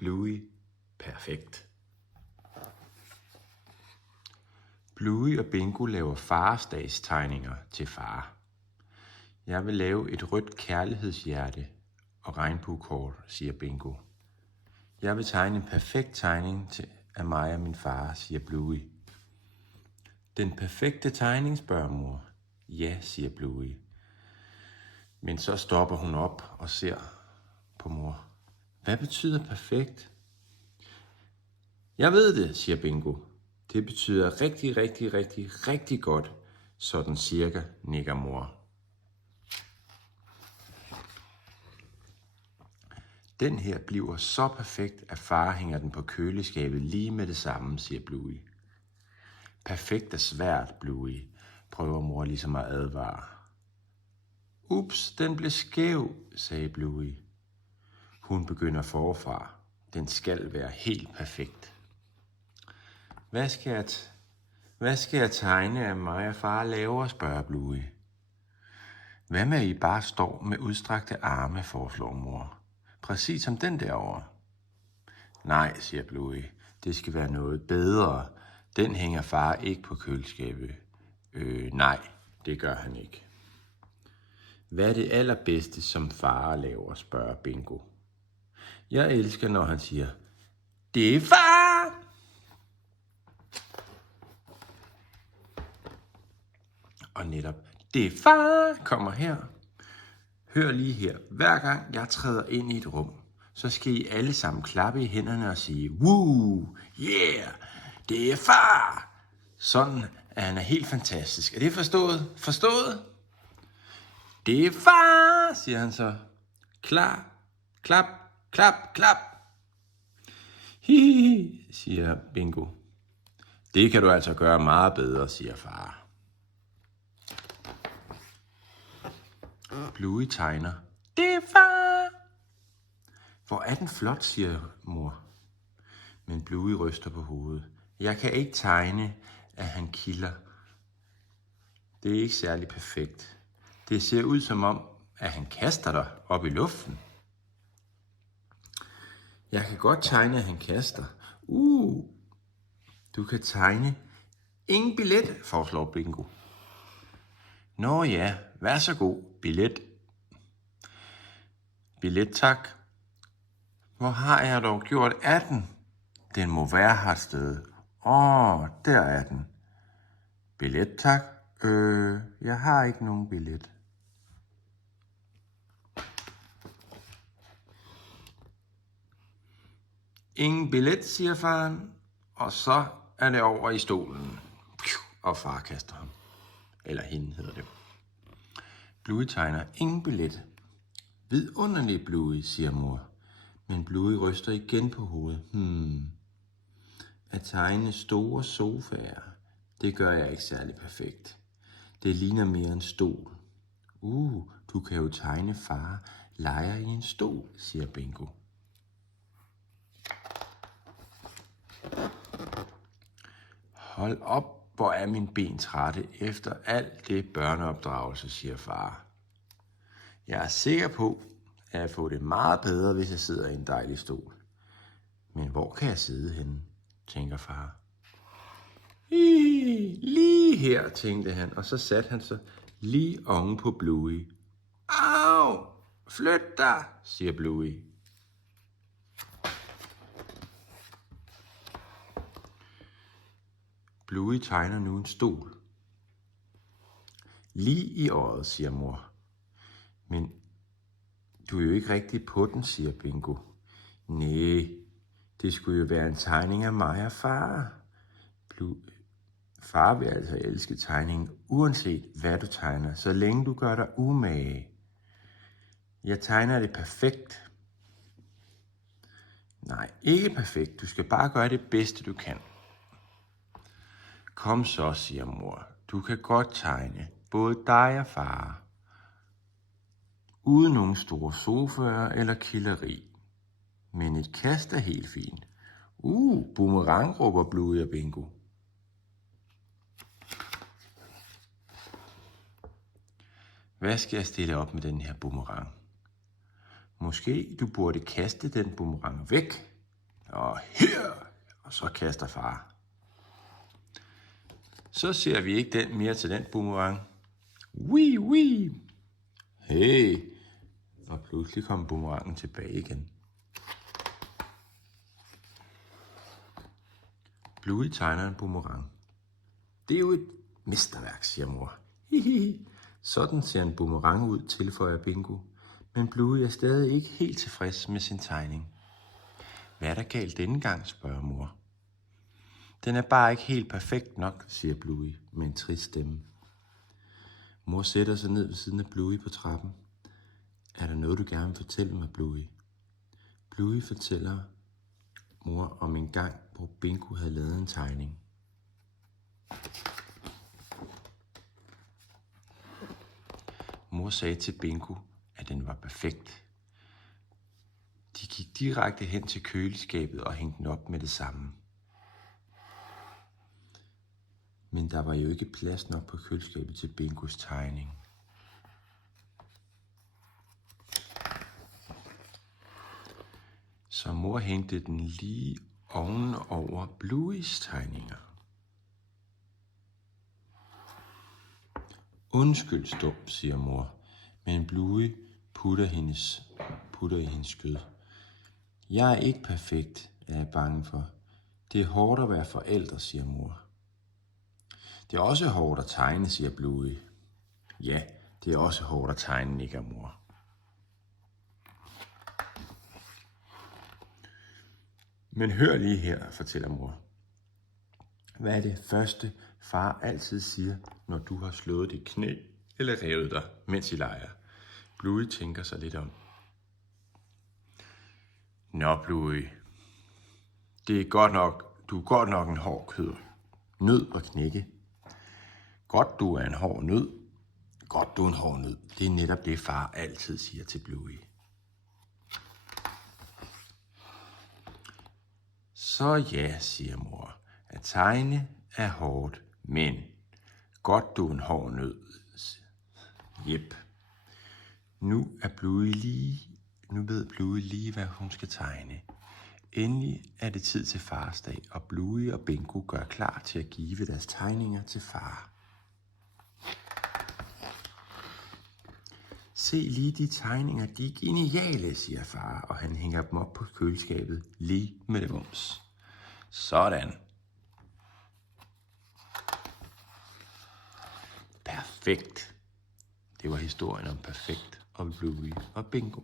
Bluey perfekt. Bluey og Bingo laver farsdagstegninger til far. Jeg vil lave et rødt kærlighedshjerte og regnbuekort, siger Bingo. Jeg vil tegne en perfekt tegning af mig og min far, siger Bluey. Den perfekte tegning, spørger mor. Ja, siger Bluey. Men så stopper hun op og ser på mor. Hvad betyder perfekt? Jeg ved det, siger Bingo. Det betyder rigtig, rigtig, rigtig, rigtig godt. Sådan cirka, nikker mor. Den her bliver så perfekt, at far hænger den på køleskabet lige med det samme, siger Bluey. Perfekt er svært, Bluey, prøver mor ligesom at advare. Ups, den blev skæv, sagde Bluey. Hun begynder forfra. Den skal være helt perfekt. Hvad skal jeg tegne af mig og far laver, spørger Bluey. Hvad med, at I bare står med udstrakte arme, foreslår mor. Præcis som den derovre. Nej, siger Bluey. Det skal være noget bedre. Den hænger far ikke på køleskabet. Nej, det gør han ikke. Hvad er det allerbedste, som far laver, spørger Bingo. Jeg elsker, når han siger, det er far! Og netop, det er far, kommer her. Hør lige her. Hver gang jeg træder ind i et rum, så skal I alle sammen klappe i hænderne og sige, woo, yeah, det er far! Sådan er han helt fantastisk. Er det forstået? Forstået? Det er far, siger han så. Klar, klap, klap, klap. Hihi, siger Bingo. Det kan du altså gøre meget bedre, siger far. Bluey tegner. Det er far! Hvor er den flot, siger mor. Men Bluey ryster på hovedet. Jeg kan ikke tegne, at han kilder. Det er ikke særlig perfekt. Det ser ud som om, at han kaster dig op i luften. Jeg kan godt tegne, at han kaster. Du kan tegne ingen billet, foreslår Bingo. Nå ja, vær så god, billet. Billet, tak. Hvor har jeg dog gjort af den? Den må være her et sted. Der er den. Billet, tak. Jeg har ikke nogen billet. Ingen billet, siger faren, og så er det over i stolen. Og far kaster ham. Eller hende hedder det. Bluey tegner ingen billet. Vidunderligt, Bluey, siger mor. Men Bluey ryster igen på hovedet. At tegne store sofaer, det gør jeg ikke særlig perfekt. Det ligner mere en stol. Du kan jo tegne far leger i en stol, siger Bingo. Hold op, hvor er min ben trætte efter alt det børneopdragelse, siger far. Jeg er sikker på, at jeg får det meget bedre, hvis jeg sidder i en dejlig stol. Men hvor kan jeg sidde henne, tænker far. Lige her, tænkte han, og så satte han sig lige oven på Bluey. Au, flyt dig, siger Bluey. Bluey tegner nu en stol. Lige i øjet, siger mor. Men du er jo ikke rigtig på den, siger Bingo. Næh, det skulle jo være en tegning af mig og far. Far vil altså elske tegningen, uanset hvad du tegner, så længe du gør dig umage. Jeg tegner det perfekt. Nej, ikke perfekt. Du skal bare gøre det bedste, du kan. Kom så, siger mor. Du kan godt tegne, både dig og far. Uden nogen store sofaer eller kilderi. Men et kast er helt fint. Boomerang, råber Bluey og Bingo. Hvad skal jeg stille op med den her boomerang? Måske du burde kaste den boomerang væk, Og her! Og så kaster far. Så ser vi ikke den mere til den boomerang. Wii! Hey! Og pludselig kom boomerangen tilbage igen. Bluey tegner en boomerang. Det er jo et mesterværk, siger mor. Hihi. Sådan ser en boomerang ud, tilføjer Bingo. Men Bluey er stadig ikke helt tilfreds med sin tegning. Hvad er der galt denne gang, spørger mor. Den er bare ikke helt perfekt nok, siger Bluey med en trist stemme. Mor sætter sig ned ved siden af Bluey på trappen. Er der noget, du gerne vil fortælle mig, Bluey? Bluey fortæller mor om en gang, hvor Bingo havde lavet en tegning. Mor sagde til Bingo, at den var perfekt. De gik direkte hen til køleskabet og hængte den op med det samme. Men der var jo ikke plads nok på køleskabet til Bingos tegning. Så mor hængte den lige ovenover Blueys tegninger. Undskyld, Stump, siger mor, men Bluey putter i hendes skød. Jeg er ikke perfekt, er jeg bange for. Det er hårdt at være forældre, siger mor. Det er også hårdt at tegne, siger Bluey. Ja, det er også hårdt at tegne, nikker mor. Men hør lige her, fortæller mor. Hvad er det første, far altid siger, når du har slået dit knæ eller revet dig, mens I leger? Bluey tænker sig lidt om. Nå, Bluey. Det er godt nok, du er godt nok en hård kød. Nød og knække. Godt, du er en hård nød. Godt, du er en hård nød. Det er netop det, far altid siger til Bluey. Så ja, siger mor. At tegne er hårdt, men godt, du er en hård nød. Jep. Nu ved Bluey lige, hvad hun skal tegne. Endelig er det tid til farsdag, og Bluey og Bingo gør klar til at give deres tegninger til far. Se lige de tegninger, de er geniale, siger far, og han hænger dem op på køleskabet lige med det vums. Sådan. Perfekt. Det var historien om Perfekt og Bluey og Bingo.